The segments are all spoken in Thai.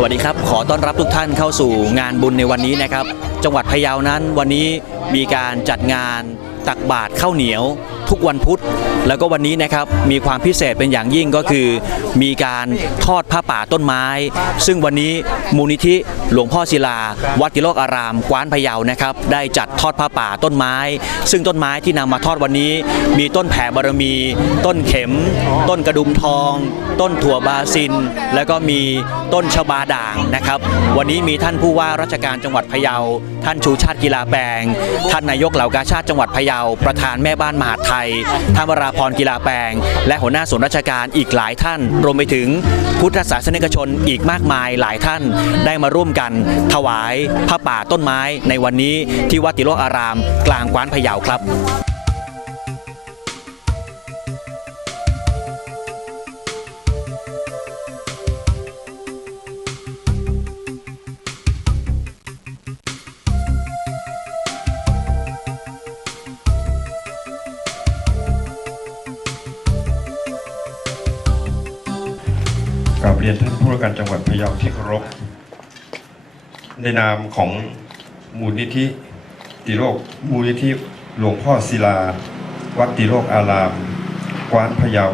สวัสดีครับ ขอต้อนรับทุกท่านเข้าสู่งานบุญในวันนี้นะครับ จังหวัดพะเยานั้นวันนี้มีการจัดงานตักบาตรข้าวเหนียว ทุกวันพุธ แล้วก็วันนี้นะครับมีความพิเศษเป็นอย่างยิ่งก็คือ มีการทอดผ้าป่าต้นไม้ ซึ่งวันนี้มูลนิธิหลวงพ่อศิลา วัดติโลกอารามกว้านพะเยานะครับ ได้จัดทอดผ้าป่าต้นไม้ ซึ่งต้นไม้ที่นำมาทอดวันนี้ มีต้นแผ่บารมี ต้นเข็ม ต้นกระดุมทอง ต้นถั่วบาซิน แล้วก็มีต้นชบาด่างนะครับ วันนี้มีท่านผู้ว่าราชการจังหวัดพะเยา ท่านชูชาติกีฬาแปลงท่านนายกเหล่ากาชาติจังหวัดพะเยา ประธานแม่บ้านมหาไทยท่านวราพรกีฬาแปลง และหัวหน้าส่วนราชการอีกหลายท่าน รวมไปถึงพุทธศาสนิกชนอีกมากมายหลายท่านได้มาร่วมกัน ถวายผ้าป่าต้นไม้ในวันนี้ที่วัดติโลอาราม กลางกว้านพะเยาครับ รียนท่านผู้ว่าการจังหวัดพะเยาที่เคารพ ในนามของมูลนิธิติโลกมูลนิธิหลวงพ่อศิลา วัดติโลกอาราม กว้านพะเยา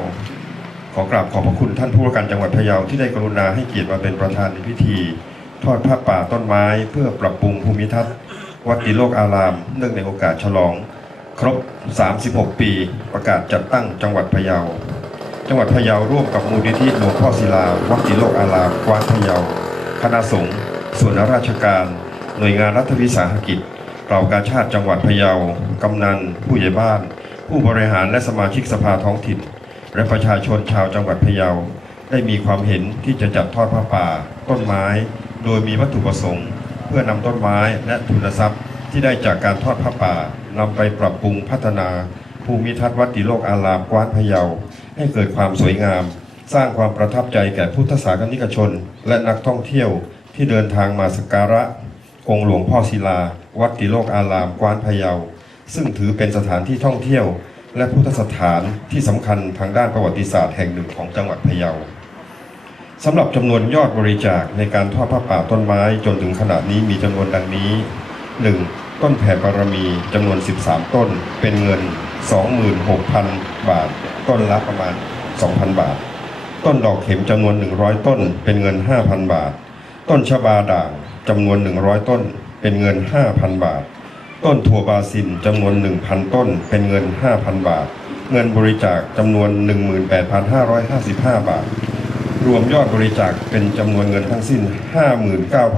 ขอกราบขอบพระคุณท่านผู้ว่าการจังหวัดพะเยาที่ได้กรุณาให้เกียรติมาเป็นประธานในพิธี ทอดผ้าป่าต้นไม้ เพื่อปรับปรุงภูมิทัศน์ วัดติโลกอาราม เนื่องในโอกาสฉลอง ครบ 36 ปี ประกาศจัดตั้งจังหวัดพะเยา จังหวัดพะเยาร่วมกับมูลนิธิหลวงพ่อศิลาวัดติโลกอารามกว้านพะเยาคณะสงฆ์ส่วนราชการ หน่วยงานรัฐวิสาหกิจเหล่ากาชาติจังหวัดพะเยากำนัน ผู้ใหญ่บ้าน ผู้บริหารและสมาชิกสภาท้องถิ่น และประชาชนชาวจังหวัดพะเยาได้มีความเห็นที่จะจัดทอดผ้าป่า ต้นไม้ โดยมีวัตถุประสงค์ เพื่อนำต้นไม้และทุนทรัพย์ที่ได้จากการทอดผ้าป่านำไปปรับปรุงพัฒนาภูมิทัศน์วัดติโลกอารามกว้านพะเยา ให้เกิดความสวยงาม สร้างความประทับใจแก่พุทธศาสนิกชน และนักท่องเที่ยวที่เดินทางมาสักการะ องค์หลวงพ่อศิลา วัดติโลกอารามกว้านพะเยา ซึ่งถือเป็นสถานที่ท่องเที่ยว และพุทธสถานที่สำคัญทางด้านประวัติศาสตร์แห่งหนึ่งของจังหวัดพะเยาสำหรับจำนวนยอดบริจาคในการทอดผ้าป่าต้นไม้จนถึงขณะนี้มีจำนวนดังนี้ 1. ต้นแผ่บารมีจำนวน 13 ต้นเป็นเงิน 26,000 บาท ต้นละประมาณ 2,000 บาท ต้นดอกเข็มจำนวน 100 ต้น เป็นเงิน 5,000 บาท ต้นชบาด่างจำนวน 100 ต้น เป็นเงิน 5,000 บาท ต้นถั่วบาซินจำนวน 1,000 ต้น เป็นเงิน 5,000 บาท เงินบริจาคจำนวน 18,555 บาท รวมยอดบริจาคเป็นจำนวนเงินทั้งสิ้น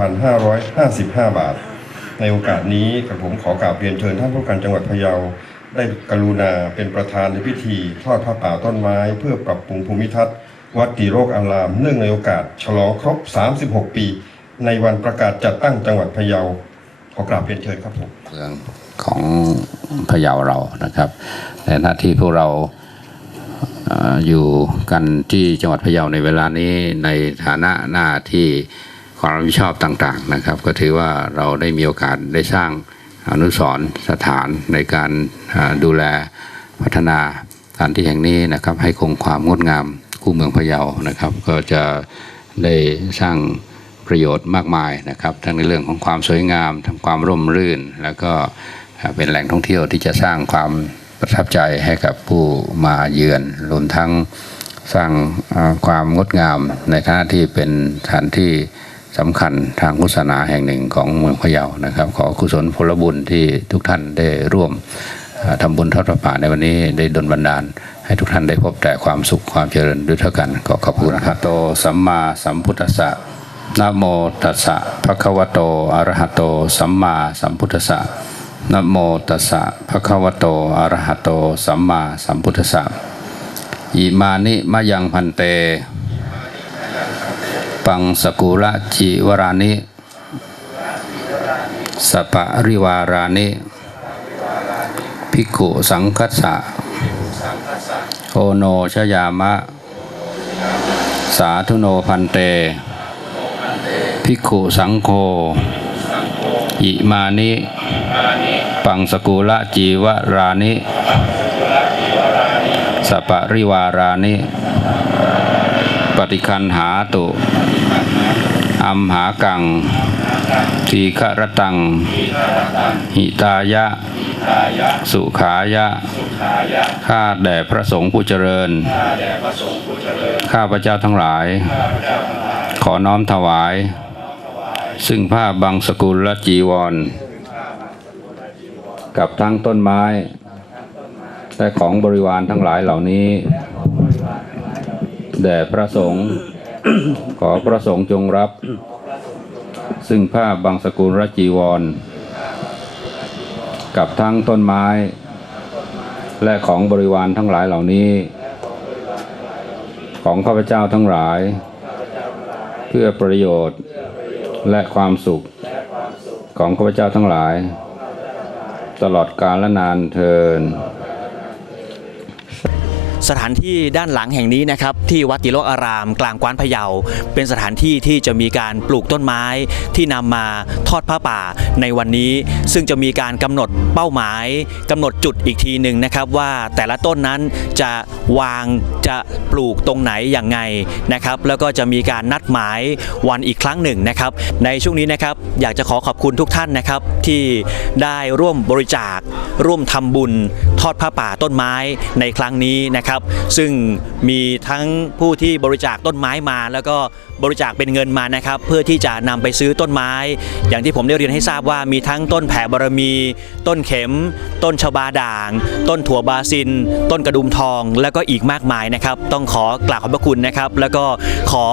59,555 บาท ในโอกาสนี้กระผมขอกราบเรียนเชิญท่านผู้การจังหวัดพะเยา ได้กรุณาเป็นประธานในพิธีทอดผ้าป่าต้นไม้ เพื่อปรับปรุงภูมิทัศน์วัดติโรกอาราม เนื่องในโอกาส ฉลองครบ 36 ปี ในวันประกาศจัดตั้งจังหวัดพะเยาขอกราบเรียนเชิญครับผมเมืองของพะเยาเรานะครับในหน้าที่พวกเราอยู่กันที่จังหวัดพะเยาในเวลานี้ในฐานะหน้าที่ความรับผิดชอบต่างๆนะครับ ก็ถือว่าเราได้มีโอกาสได้สร้าง อนุสรสถานในการดูแลพัฒนาสถานที่แห่งนี้นะครับให้คงความงดงามคู่เมืองพะเยานะครับ ก็จะได้สร้างประโยชน์มากมายนะครับ ทั้งในเรื่องของความสวยงามทั้งความร่มรื่น แล้วก็เป็นแหล่งท่องเที่ยวที่จะสร้างความประทับใจให้กับผู้มาเยือนรวมทั้งสร้างความงดงามในฐานะที่เป็นสถานที่ สำคัญทางพุทธศาสนาแห่งหนึ่งของเมืองพะเยานะครับ ขอกุศลผลบุญที่ทุกท่านได้ร่วมอ่าทำบุญทอดพระป่าในวันนี้ได้ดลบันดาล ให้ทุกท่านได้พบแต่ความสุขความเจริญด้วยเท่ากันขอขอบคุณนะครับโตสัมมาสัมพุทธัสสะนะโมตัสสะภะคะวะโตอะระหะโต สัมมาสัมพุทธัสสะนะโมตัสสะภะคะวะโตอะระหะโต สัมมาสัมพุทธัสสะอิมานิมะยังพันเต ปังสกุระจิวรานิสปะริวารานิภิกขุสังคัสสะโอโนชยามะ สาธุโนพันเต ภิกขุสังโฆอิมานิ ปังสกุละจีวรานิ สปะริวารานิ ปฏิคันหาตุอัมหากัง ทีฆรตัง หิตายะ สุขายะ ข้าแด่พระสงฆ์ผู้เจริญ ข้าพระเจ้าทั้งหลาย ขอน้อมถวาย ซึ่งผ้าบังสกุลและจีวร กับทั้งต้นไม้ และของบริวารทั้งหลายเหล่านี้ แด่พระสงฆ์ขอพระสงฆ์จงรับ ซึ่งผ้าบางสกุลและจีวร กับทั้งต้นไม้ และของบริวารทั้งหลายเหล่านี้ ของข้าพเจ้าทั้งหลาย เพื่อประโยชน์และความสุขของข้าพเจ้าทั้งหลาย ตลอดกาลและนานเทิน สถานที่ด้านหลังแห่งนี้นะครับที่วัดติโลกอาราม กลางกวานพะเยา เป็นสถานที่ที่จะมีการปลูกต้นไม้ที่นำมาทอดผ้าป่าในวันนี้ ซึ่งจะมีการกำหนดเป้าหมายกำหนดจุดอีกทีหนึ่งนะครับว่าแต่ละต้นนั้นจะวางจะปลูกตรงไหนอย่างไงนะครับแล้วก็จะมีการนัดหมายวันอีกครั้งหนึ่งนะครับในช่วงนี้นะครับอยากจะขอขอบคุณทุกท่านนะครับที่ได้ร่วมบริจาคร่วมทำบุญทอดผ้าป่าต้นไม้ในครั้งนี้นะครับซึ่งมีทั้งผู้ที่บริจาคต้นไม้มา แล้วก็บริจาคเป็นเงินมานะครับ เพื่อที่จะนำไปซื้อต้นไม้ อย่างที่ผมได้เรียนให้ทราบว่ามีทั้งต้นแผ่บารมี ต้นเข็ม ต้นชบาด่าง ต้นถั่วบาซิน ต้นกระดุมทอง แล้วก็อีกมากมายนะครับ ต้องขอกราบขอบพระคุณนะครับ แล้วก็ขอ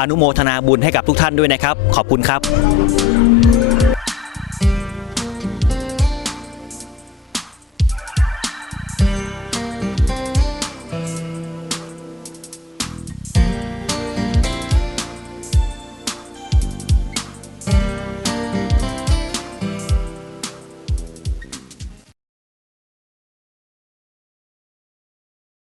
อนุโมทนาบุญให้กับทุกท่านด้วยนะครับ ขอบคุณครับ